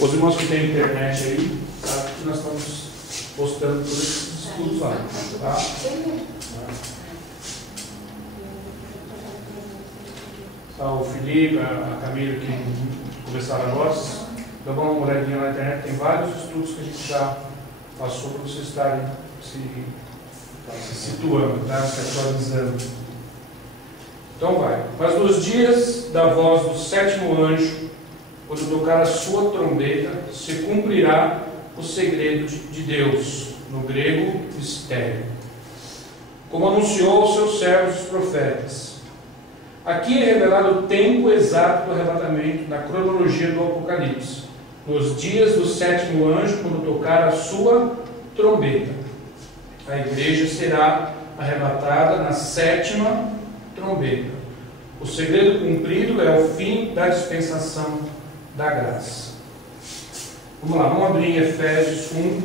Os irmãos que têm internet aí, sabem que nós estamos postando todos esses estudos lá. Tá? Tá, o Felipe, a Camila que conversaram agora, dá uma olhadinha na internet, tem vários estudos que a gente já passou para vocês estarem se situando, tá? Se atualizando. Então vai. Mas nos dias da voz do sétimo anjo, quando tocar a sua trombeta, se cumprirá o segredo de Deus, no grego, mistério, como anunciou aos seus servos os profetas. Aqui é revelado o tempo exato do arrebatamento na cronologia do Apocalipse, nos dias do sétimo anjo, quando tocar a sua trombeta. A igreja será arrebatada na sétima trombeta. O segredo cumprido é o fim da dispensação da graça. Vamos lá, vamos abrir em Efésios 1,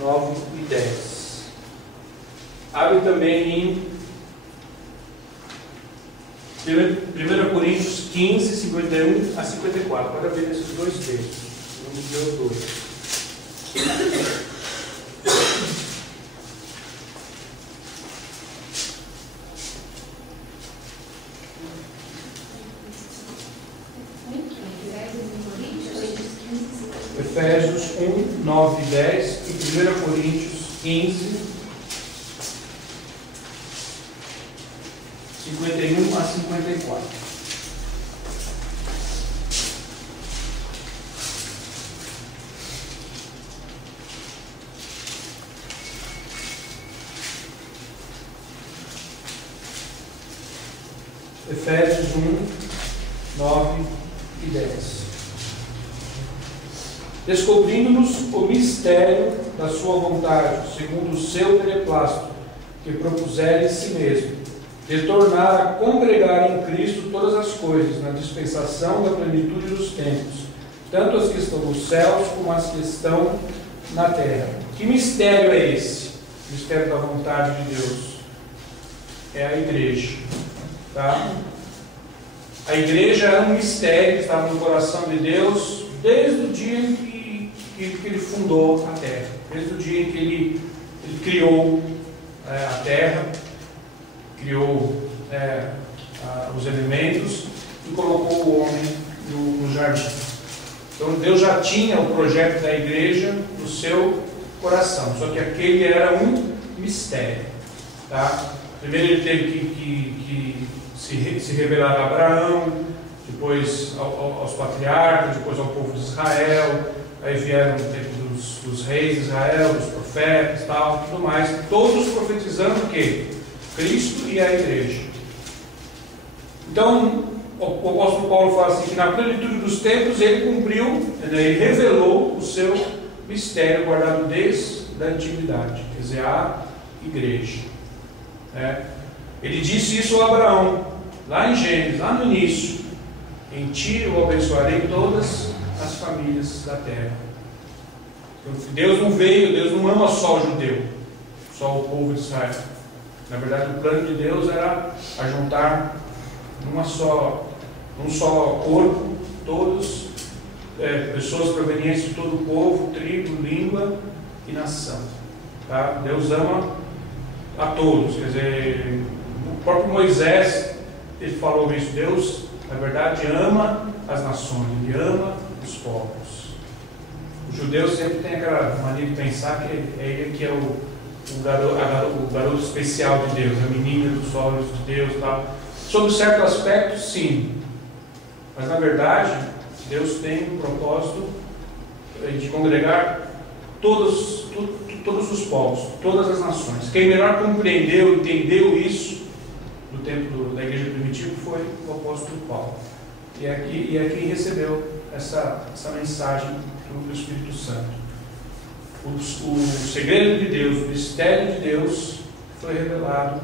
9 e 10. Abre também em 1 Coríntios 15, 51 a 54. Pode abrir esses dois textos. Vamos ver os dois. Efésios 1, 9 e 10 e 1 Coríntios 15, 51 a 54. Efésios 1, 9 e 10. Descobrindo-nos o mistério da sua vontade, segundo o seu beneplácito, que propusera em si mesmo, de tornar a congregar em Cristo todas as coisas, na dispensação da plenitude dos tempos, tanto as que estão nos céus, como as que estão na terra. Que mistério é esse? O mistério da vontade de Deus. É a igreja. Tá? A igreja é um mistério que estava no coração de Deus desde o dia em que ele fundou a terra, desde o dia em que ele criou a terra, criou os elementos e colocou o homem no jardim. Então Deus já tinha o projeto da igreja no seu coração, só que aquele era um mistério. Tá? Primeiro ele teve que se revelar a Abraão, depois aos patriarcas, depois ao povo de Israel, aí vieram o tempo dos reis de Israel, dos profetas, tal, tudo mais, todos profetizando o quê? Cristo e a igreja. Então, o apóstolo Paulo fala assim, que na plenitude dos tempos ele cumpriu, ele revelou o seu mistério guardado desde a antiguidade, quer dizer, a igreja. Ele disse isso a Abraão, lá em Gênesis, lá no início: em ti eu abençoarei todas as famílias da terra. Deus não ama só o judeu, só o povo de Israel. Na verdade, o plano de Deus era ajuntar num só corpo todos, pessoas provenientes de todo o povo, tribo, língua e nação. Tá? Deus ama a todos. Quer dizer, o próprio Moisés, ele falou isso. Deus, na verdade, ama as nações, ele ama os povos. Os judeus sempre têm aquela mania de pensar que é ele que é o garoto especial de Deus, a menina dos olhos de Deus, tal. Sob certo aspecto, sim, mas na verdade Deus tem um propósito de congregar todos os povos, todas as nações. Quem melhor compreendeu, entendeu isso no tempo da igreja primitiva foi o apóstolo Paulo, e é quem recebeu essa mensagem do Espírito Santo. O segredo de Deus, o mistério de Deus foi revelado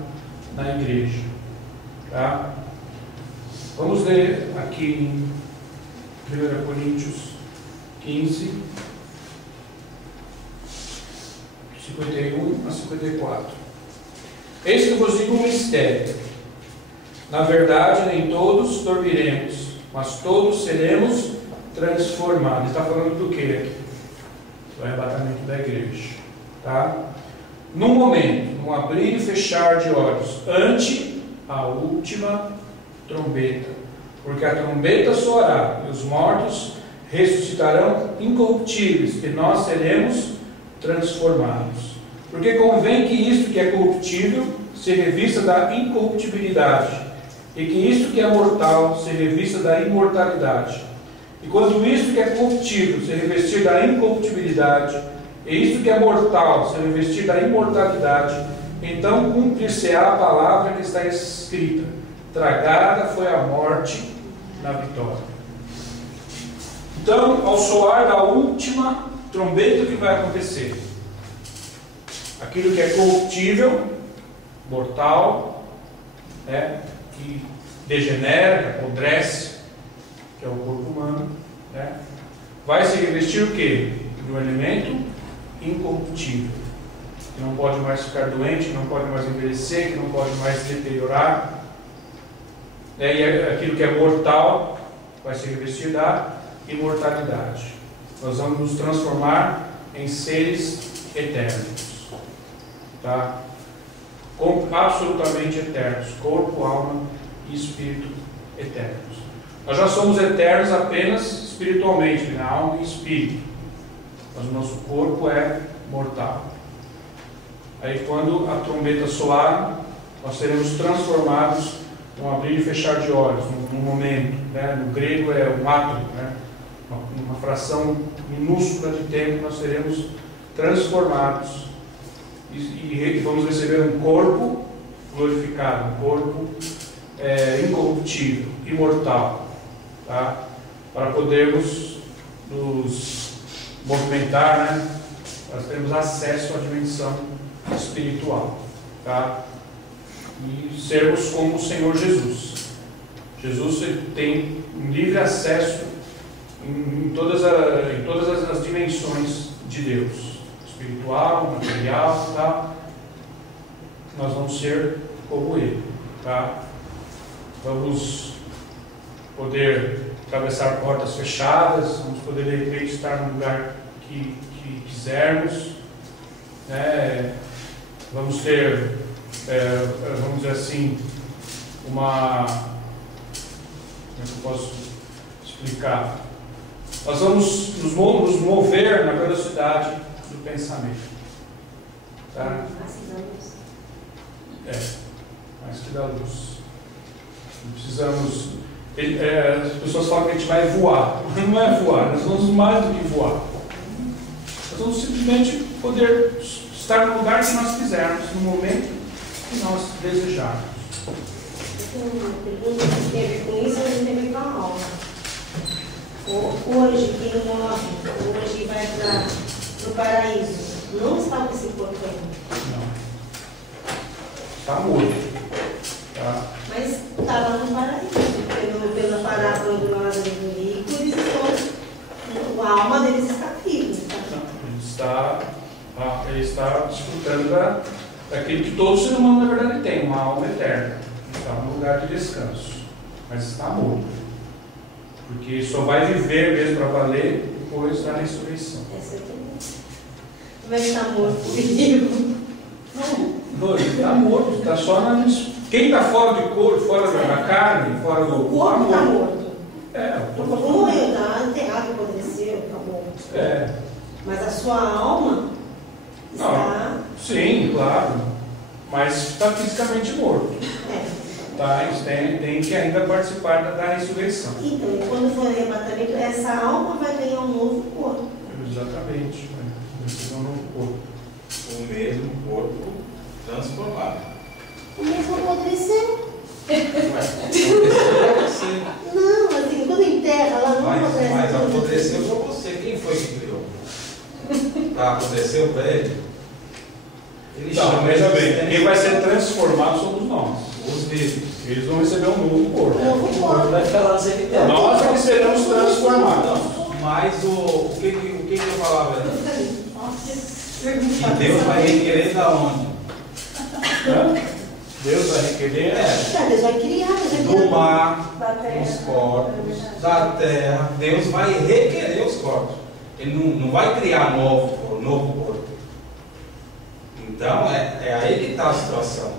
na igreja. Tá? Vamos ler aqui em 1 Coríntios 15, 51 a 54. Eis que vos digo um mistério. Na verdade, nem todos dormiremos, mas todos seremos transformados. Está falando do que aqui? Do arrebatamento da igreja. Tá? Num momento, num abrir e fechar de olhos, ante a última trombeta. Porque a trombeta soará e os mortos ressuscitarão incorruptíveis, e nós seremos transformados. Porque convém que isto que é corruptível se revista da incorruptibilidade, e que isto que é mortal se revista da imortalidade. E quando isto que é corruptível se revestir da incorruptibilidade, e isto que é mortal se revestir da imortalidade, então cumprir-se-á a palavra que está escrita: tragada foi a morte na vitória. Então, ao soar da última trombeta, o que vai acontecer? Aquilo que é corruptível, mortal, que degenera, que apodrece, que é o corpo humano, vai se revestir o quê? De um elemento incorruptível, que não pode mais ficar doente, que não pode mais envelhecer, que não pode mais deteriorar. E aquilo que é mortal vai se revestir da imortalidade. Nós vamos nos transformar em seres eternos, tá? Absolutamente eternos, corpo, alma e espírito eternos. Nós já somos eternos apenas espiritualmente, na alma e espírito, mas o nosso corpo é mortal. Aí quando a trombeta soar, nós seremos transformados num abrir e fechar de olhos, num momento, no grego é um ato, uma fração minúscula de tempo, nós seremos transformados e vamos receber um corpo glorificado, um corpo incorruptível, imortal, tá? Para podermos nos movimentar, nós termos acesso à dimensão espiritual, tá? E sermos como o Senhor Jesus. Jesus tem um livre acesso em todas as dimensões de Deus, espiritual, material, tá? Nós vamos ser como Ele, tá? Vamos poder atravessar portas fechadas, vamos poder de repente estar no lugar que quisermos, vamos ter, vamos dizer assim, como é que eu posso explicar? Nós vamos nos mover na velocidade do pensamento, tá? Mais que da luz. Não precisamos. As pessoas falam que a gente vai voar. Não é voar, nós vamos mais do que voar. Nós vamos simplesmente poder estar no lugar que nós quisermos, no momento que nós desejarmos. Eu tenho uma pergunta que tem a ver com isso, mas tem a ver com a alma. Hoje, quem morre, hoje vai para o paraíso, não está com esse corpo ainda. Não. Está morto. Tá? Mas estava no paraíso, pela parábola do lado do rico, eles estão, a alma deles está viva. Ele está desfrutando daquilo que todo ser humano na verdade tem, uma alma eterna. Está no lugar de descanso, mas está morto. Porque só vai viver mesmo para valer depois da ressurreição. Essa eu tenho. Vai estar morto vivo. Não, ele está morto, está só na. Quem está fora de corpo, fora da carne, fora do. O corpo está morto. O corpo morreu, está enterrado, apodreceu, está morto. Mas a sua alma está. Não, sim, claro. Mas está fisicamente morto. Tá, tem que ainda participar da ressurreição. Então, quando for arrebatamento, essa alma vai ganhar um novo corpo. Exatamente. Vai ganhar um novo corpo. O mesmo corpo transformado. O mesmo apodreceu. Sim. Não, assim, quando enterra, ela não apodrece. Mas apodreceu para você. Quem foi que criou? Apodreceu para ele? Então, veja bem, quem vai ser transformado somos nós. Os vivos. Eles vão receber um novo corpo. Novo corpo. Vai ficar lá sempre eterno. Nós é que seremos transformados. Não, mas o que eu falava? Nossa, Que Deus vai requerer da onde? Deus vai requerer Deus vai criar, do mar, da terra, dos corpos, da terra. Deus vai requerer os corpos. Ele não vai criar novo corpo. Então, é aí que está a situação.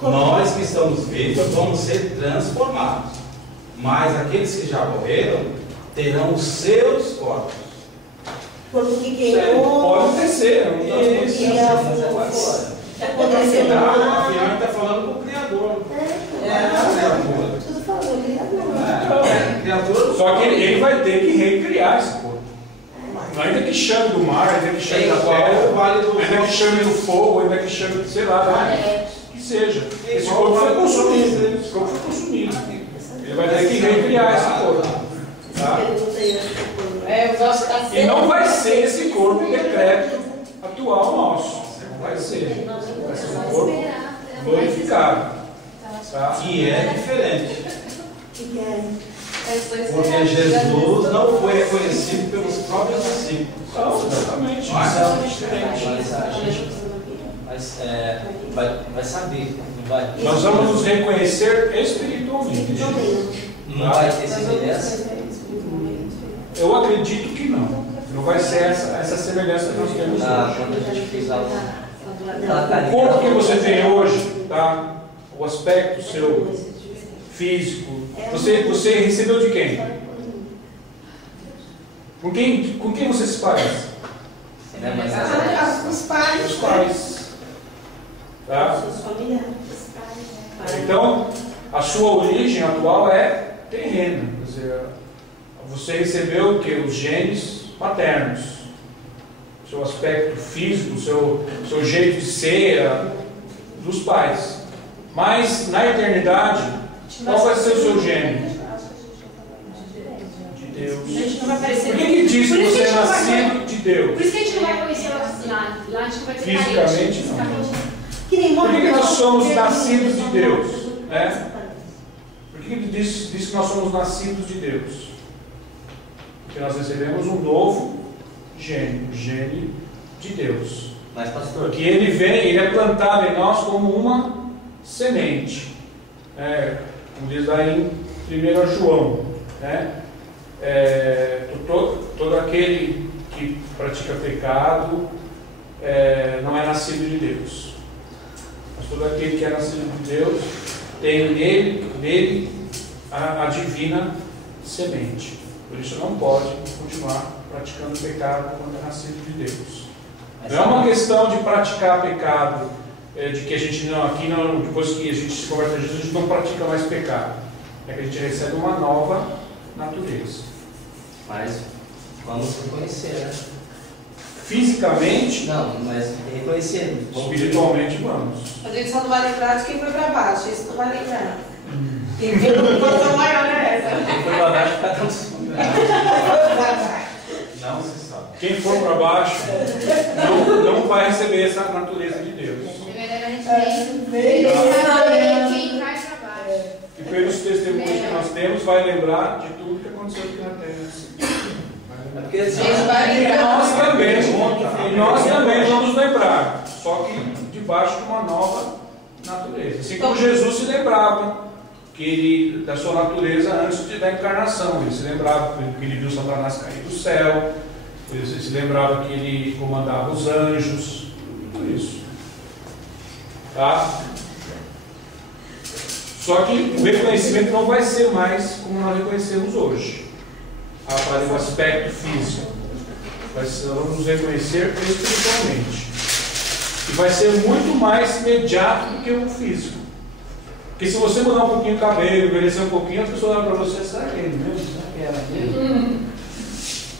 Nós que estamos vivos vamos ser transformados. Mas aqueles que já morreram terão os seus corpos. Corpo que queimou. Pode acontecer, não está Isso. Poderia ser do Afinal, mar. ele está falando com o Criador. Tudo falando, Criador. Criador. Só que ele vai ter que recriar esse corpo. Ainda que chame do mar, ainda que chame da terra, ainda que chame do fogo, ainda que chame, sei lá, que seja. Esse corpo foi consumido. Esse corpo foi consumido. Ele vai ter que recriar esse corpo. Tá? E não vai ser esse corpo decrépito atual nosso. Não vai ser. Vai ser um corpo glorificado. Tá? Que é diferente. Que é. Porque Jesus não foi reconhecido pelos próprios discípulos. Então, exatamente. Mas Mas vai saber, não vai? Nós vamos nos reconhecer espiritualmente. Não vai ter semelhança? Eu acredito que não. Não vai ser essa semelhança que nós temos hoje. Quando a gente fez a O corpo que você tem hoje, tá? O aspecto seu físico, você recebeu de quem? Com quem você se parece? Os pais. Os pais. Tá? Os familiares. Então, a sua origem atual é terrena. Quer dizer, você recebeu o que? Os genes paternos. O seu aspecto físico, o seu jeito de ser dos pais. Mas, na eternidade, qual vai ser o seu gene? De Deus. Por que diz que você é nascido de Deus? Por isso que a gente não vai conhecer lá, a gente não vai ser Fisicamente, não. Por que nós somos nascidos de Deus? Né? Por que ele diz que nós somos nascidos de Deus? Porque nós recebemos um novo gene, o gene de Deus. Mas, pastor, Porque ele é plantado em nós como uma semente. Como diz lá em 1 João. Né? Todo aquele que pratica pecado não é nascido de Deus. Mas todo aquele que é nascido de Deus tem nele a divina semente. Por isso não pode continuar praticando pecado quando é nascido de Deus. Não é uma questão de praticar pecado, de que a gente não, depois que a gente se converte a Jesus, a gente não pratica mais pecado. É que a gente recebe uma nova natureza. mas vamos reconhecer, né? Fisicamente, Não, mas reconhecer. espiritualmente vamos. A gente só não vai lembrar de quem foi para baixo, isso não vai lembrar. Quem foi para baixo maior é essa. Quem foi para baixo, cada um se Não se sabe. Quem for para baixo não vai receber essa natureza de Deus. Quem vai para baixo. E pelos testemunhos que nós temos, vai lembrar de tudo que aconteceu aqui na terra. É porque assim, Gente, vai E lembrar. nós também vamos lembrar, só que debaixo de uma nova natureza. Assim como Jesus se lembrava da sua natureza antes da encarnação. Ele se lembrava que ele viu Satanás cair do céu, ele se lembrava que ele comandava os anjos, tudo isso. Tá? Só que o reconhecimento não vai ser mais como nós reconhecemos hoje. Para o aspecto físico. Nós vamos nos reconhecer espiritualmente. E vai ser muito mais imediato do que o físico. Porque se você mudar um pouquinho o cabelo, envelhecer um pouquinho, as pessoas olham para você, será que é ele mesmo? Será que era ele?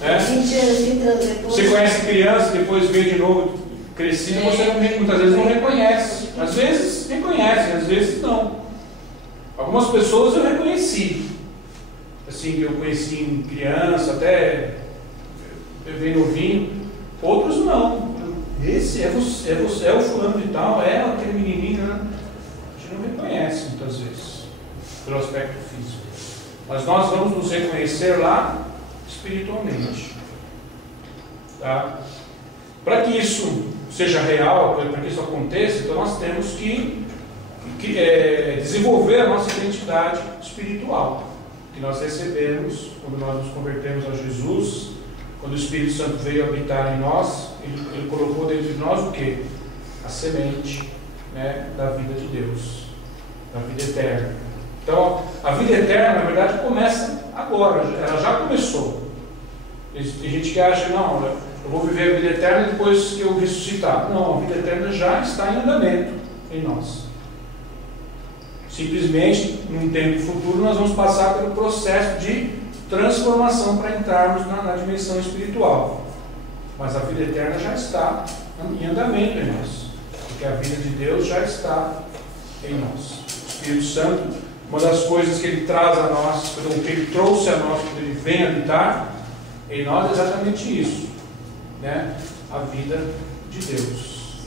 Né? 20 anos, 30 anos depois. Você conhece criança, depois vê de novo crescido, você muitas vezes não reconhece. Às vezes reconhece, às vezes não. Algumas pessoas eu reconheci. Assim, que eu conheci em criança, até bem novinho. Outros não. Esse é o fulano de tal, aquele menininho, né? A gente não reconhece muitas vezes, pelo aspecto físico. Mas nós vamos nos reconhecer lá espiritualmente. Tá? Para que isso seja real, para que isso aconteça, então nós temos que desenvolver a nossa identidade espiritual, que nós recebemos quando nós nos convertemos a Jesus, quando o Espírito Santo veio habitar em nós. Ele colocou dentro de nós o quê? A semente, né, da vida de Deus, da vida eterna. Então, a vida eterna, na verdade, começa agora, ela já começou. Tem gente que acha, não, eu vou viver a vida eterna depois que eu ressuscitar. Não, a vida eterna já está em andamento em nós. Simplesmente, num tempo futuro, nós vamos passar pelo processo de transformação para entrarmos na dimensão espiritual. Mas a vida eterna já está em andamento em nós, porque a vida de Deus já está em nós. O Espírito Santo, uma das coisas que Ele traz a nós, que Ele trouxe a nós, quando Ele vem habitar em nós, é exatamente isso, né? A vida de Deus,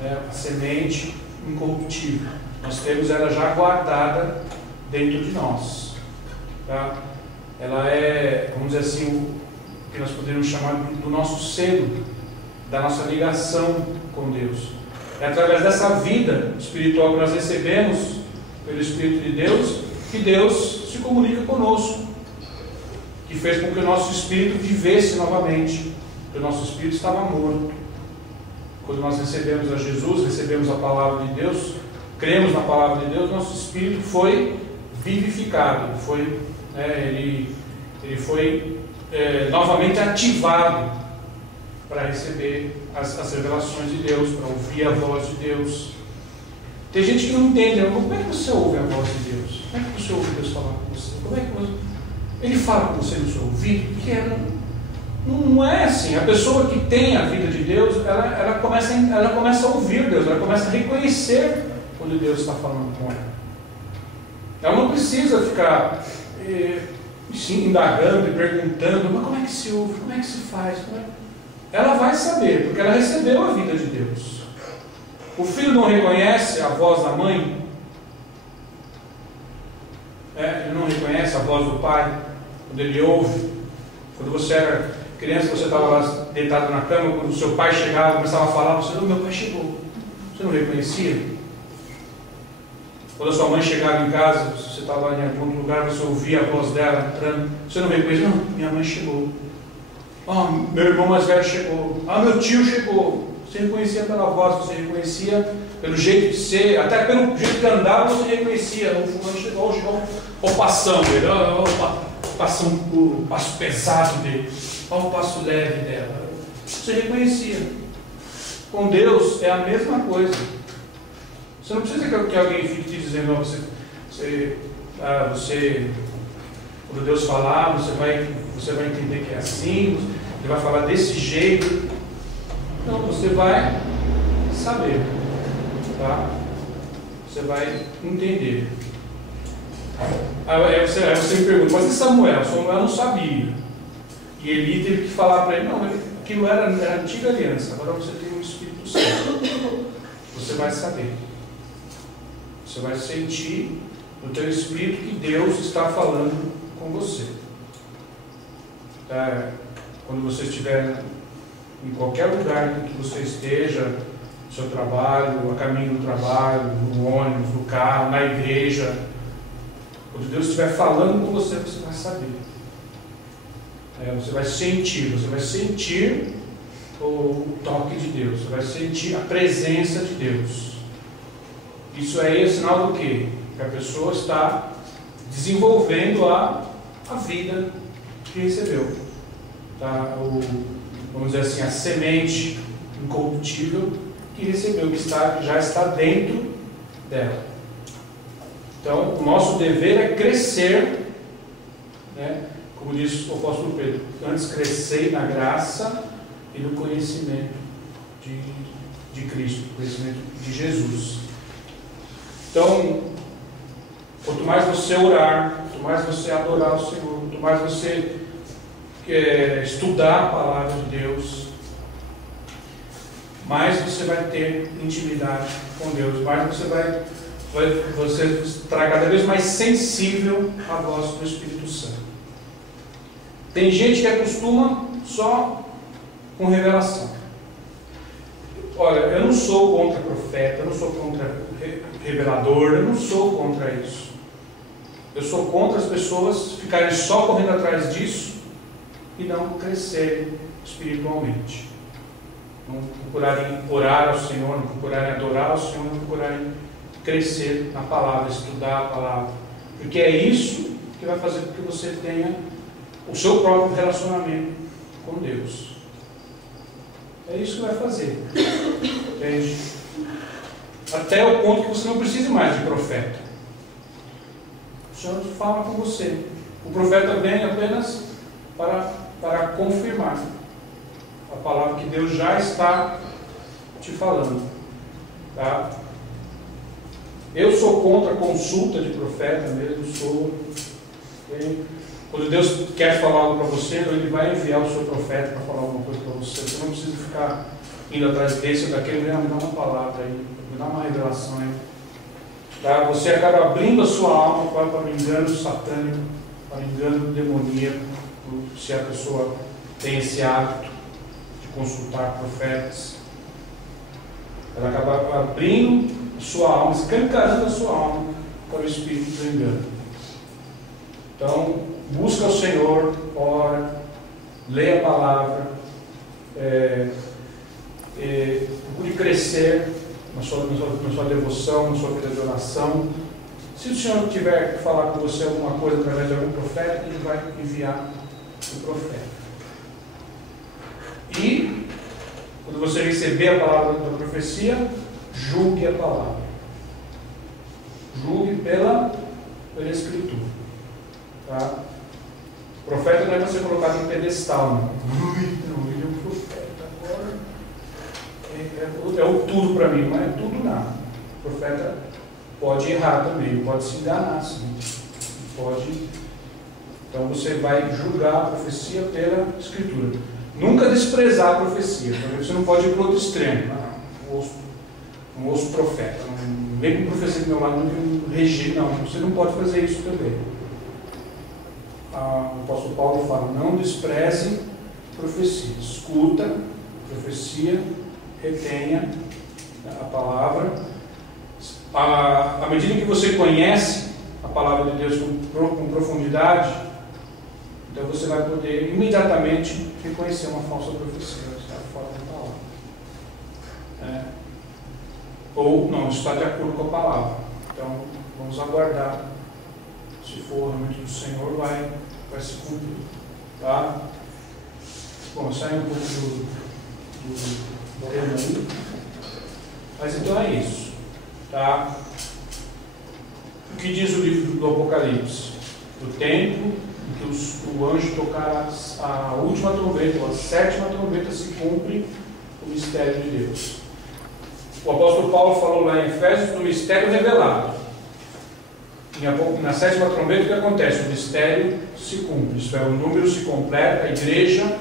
né? A semente incorruptível. Nós temos ela já guardada dentro de nós, tá? Ela é, vamos dizer assim, o que nós poderíamos chamar do nosso selo, da nossa ligação com Deus. É através dessa vida espiritual que nós recebemos pelo Espírito de Deus que Deus se comunica conosco, que fez com que o nosso espírito vivesse novamente, porque o nosso espírito estava morto. Quando nós recebemos a Jesus, recebemos a palavra de Deus, cremos na palavra de Deus, nosso espírito foi vivificado, ele foi novamente ativado para receber as revelações de Deus, para ouvir a voz de Deus. Tem gente que não entende, como é que você ouve a voz de Deus? Como é que você ouve Deus falar com você? Como é que Ele fala com você no seu ouvido? Porque não é assim. A pessoa que tem a vida de Deus, ela começa a ouvir Deus, ela começa a reconhecer quando Deus está falando com ela. Ela não precisa ficar indagando e perguntando, mas como é que se ouve, como é que se faz? Ela vai saber, porque ela recebeu a vida de Deus. O filho não reconhece a voz da mãe? Ele não reconhece a voz do pai quando ele ouve? Quando você era criança, você estava lá deitado na cama, quando o seu pai chegava, começava a falar, você, meu pai chegou. Você não reconhecia? Quando a sua mãe chegava em casa, você estava em algum lugar, você ouvia a voz dela entrando, você não reconhecia? Não, minha mãe chegou. Meu irmão mais velho chegou. Meu tio chegou. Você reconhecia pela voz, você reconhecia pelo jeito de ser, até pelo jeito de andar, você reconhecia. O fulano chegou, o passão dele, o passo pesado dele, olha o passo leve dela. Você reconhecia. Com Deus é a mesma coisa. Você não precisa que alguém fique te dizendo, quando Deus falar, você vai entender que é assim, Ele vai falar desse jeito. Não, você vai saber, tá? Você vai entender. Aí você me pergunta, mas e Samuel? Samuel não sabia. E Eli teve que falar para ele, não, aquilo era a antiga aliança, agora você tem um Espírito Santo. Você vai saber. Você vai sentir no teu espírito que Deus está falando com você. Quando você estiver em qualquer lugar em que você esteja, no seu trabalho, a caminho do trabalho, no ônibus, no carro, na igreja, quando Deus estiver falando com você, você vai saber. Você vai sentir o toque de Deus, você vai sentir a presença de Deus. Isso aí é sinal do quê? Que a pessoa está desenvolvendo a vida que recebeu. Vamos dizer assim, a semente incorruptível que recebeu, que já está dentro dela. Então, o nosso dever é crescer, né? Como diz o apóstolo Pedro, antes crescei na graça e no conhecimento de Cristo, conhecimento de Jesus. Então, quanto mais você orar, quanto mais você adorar o Senhor, quanto mais você estudar a palavra de Deus, mais você vai ter intimidade com Deus, mais você estará cada vez mais sensível à voz do Espírito Santo. Tem gente que acostuma só com revelação. Olha, eu não sou contra profeta, eu não sou contra revelador, eu não sou contra isso. Eu sou contra as pessoas ficarem só correndo atrás disso e não crescerem espiritualmente. Não procurarem orar ao Senhor, não procurarem adorar ao Senhor, não procurarem crescer na palavra, estudar a palavra. Porque é isso que vai fazer com que você tenha o seu próprio relacionamento com Deus. É isso que vai fazer. Entende? Até o ponto que você não precise mais de profeta. O Senhor fala com você. O profeta vem apenas para confirmar a palavra que Deus já está te falando. Tá? Eu sou contra a consulta de profeta mesmo. Quando Deus quer falar algo para você, Ele vai enviar o seu profeta para falar alguma coisa para você. Você não precisa ficar indo atrás desse ou daquele. Me dá uma palavra aí, me dá uma revelação aí. Tá? Você acaba abrindo a sua alma para o engano satânico, para o engano demoníaco, se a pessoa tem esse hábito de consultar profetas. Ela acaba abrindo a sua alma, escancarando a sua alma para o espírito do engano. Então, busca o Senhor, ora, leia a palavra, procure crescer na sua devoção, na sua vida de oração. Se o Senhor tiver que falar com você alguma coisa através de algum profeta, Ele vai enviar o profeta. E, quando você receber a palavra da profecia, julgue a palavra. Julgue pela Escritura. Tá? O profeta não é para ser colocado em pedestal. Não, ele é um profeta agora. É o tudo para mim, não é tudo nada. O profeta pode errar também, pode se enganar, sim. Pode. Então você vai julgar a profecia pela Escritura. Nunca desprezar a profecia. Você não pode ir para o outro extremo. Não ouço profeta. Não vem com profecia do meu lado, não rejeito. Não, você não pode fazer isso também. O apóstolo Paulo fala: não despreze profecia. Escuta a profecia, retenha a palavra. À medida que você conhece a palavra de Deus com profundidade, então você vai poder imediatamente reconhecer uma falsa profecia. Está fora da palavra. Ou não, está de acordo com a palavra. Então vamos aguardar. Se for realmente do Senhor, vai se cumprir. Tá? Bom, sai um pouco do tema aí. Mas então é isso. Tá? O que diz o livro do Apocalipse? Do tempo em que o anjo tocar a última trombeta, ou a sétima trombeta, se cumpre o mistério de Deus. O apóstolo Paulo falou lá em Efésios do mistério revelado. Na sétima trombeta, o que acontece? O mistério se cumpre, isso é, o número se completa, a igreja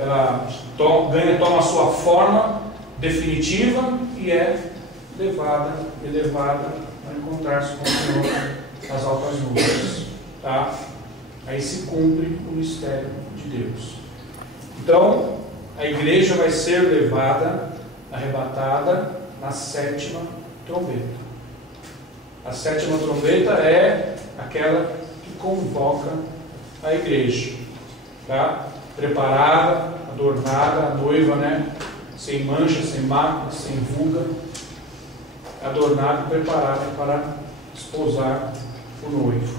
ela toma a sua forma definitiva e é elevada a encontrar-se com o Senhor nas altas nuvens. Tá? Aí se cumpre o mistério de Deus. Então, a igreja vai ser levada, arrebatada na sétima trombeta. A sétima trombeta é aquela que convoca a igreja, tá? Preparada, adornada, a noiva, né? Sem mancha, sem mácula, sem ruga, adornada e preparada para esposar o noivo,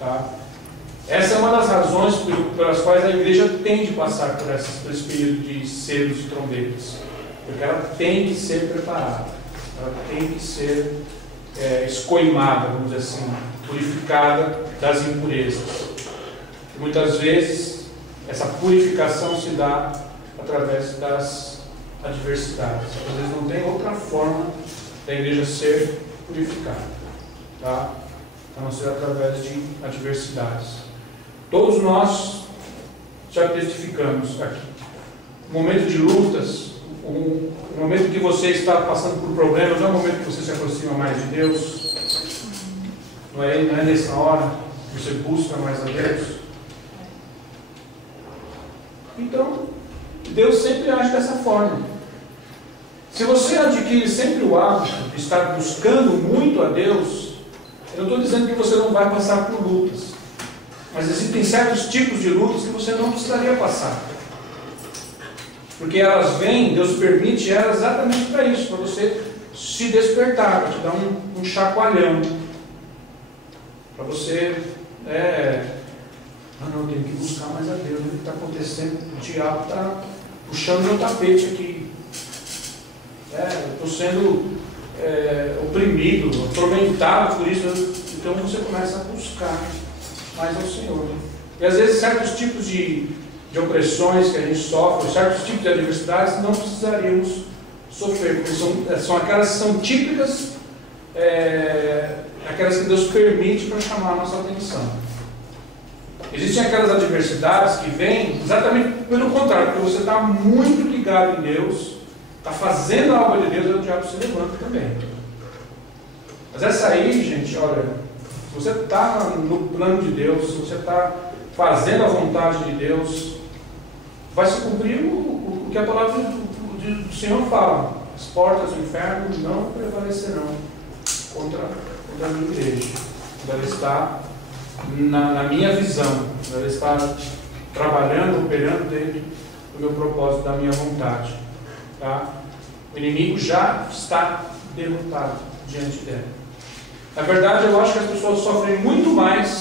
tá? Essa é uma das razões pelas quais a igreja tem de passar por esse período de selos e trombetas, porque ela tem que ser preparada, ela tem que ser escoimada, vamos dizer assim, purificada das impurezas. E muitas vezes essa purificação se dá através das adversidades. Às vezes não tem outra forma da igreja ser purificada, tá? A não ser através de adversidades. Todos nós já testificamos aqui. No momento de lutas, o momento que você está passando por problemas, não é o momento que você se aproxima mais de Deus. Não é nessa hora que você busca mais a Deus. Então, Deus sempre age dessa forma. Se você adquire sempre o hábito de estar buscando muito a Deus, eu não estou dizendo que você não vai passar por lutas, mas existem certos tipos de lutas que você não precisaria passar. Porque elas vêm, Deus permite elas exatamente para isso, para você se despertar, para te dar um chacoalhão. Para você, não, eu tenho que buscar mais a Deus. O que está acontecendo? O diabo está puxando meu tapete aqui. Eu estou sendo oprimido, atormentado por isso. Então você começa a buscar mais ao Senhor. E às vezes certos tipos de opressões que a gente sofre, certos tipos de adversidades, não precisaríamos sofrer, porque são aquelas que são típicas, aquelas que Deus permite para chamar a nossa atenção. Existem aquelas adversidades que vêm exatamente pelo contrário, porque você está muito ligado em Deus, está fazendo a obra de Deus, e o diabo se levanta também. Mas essa aí, gente, olha, se você está no plano de Deus, se você está fazendo a vontade de Deus, vai se cumprir o que a palavra do Senhor fala. As portas do inferno não prevalecerão contra a minha igreja. Ela está na minha visão, ela está trabalhando, operando dentro do meu propósito, da minha vontade. Tá? O inimigo já está derrotado diante dela. Na verdade, eu acho que as pessoas sofrem muito mais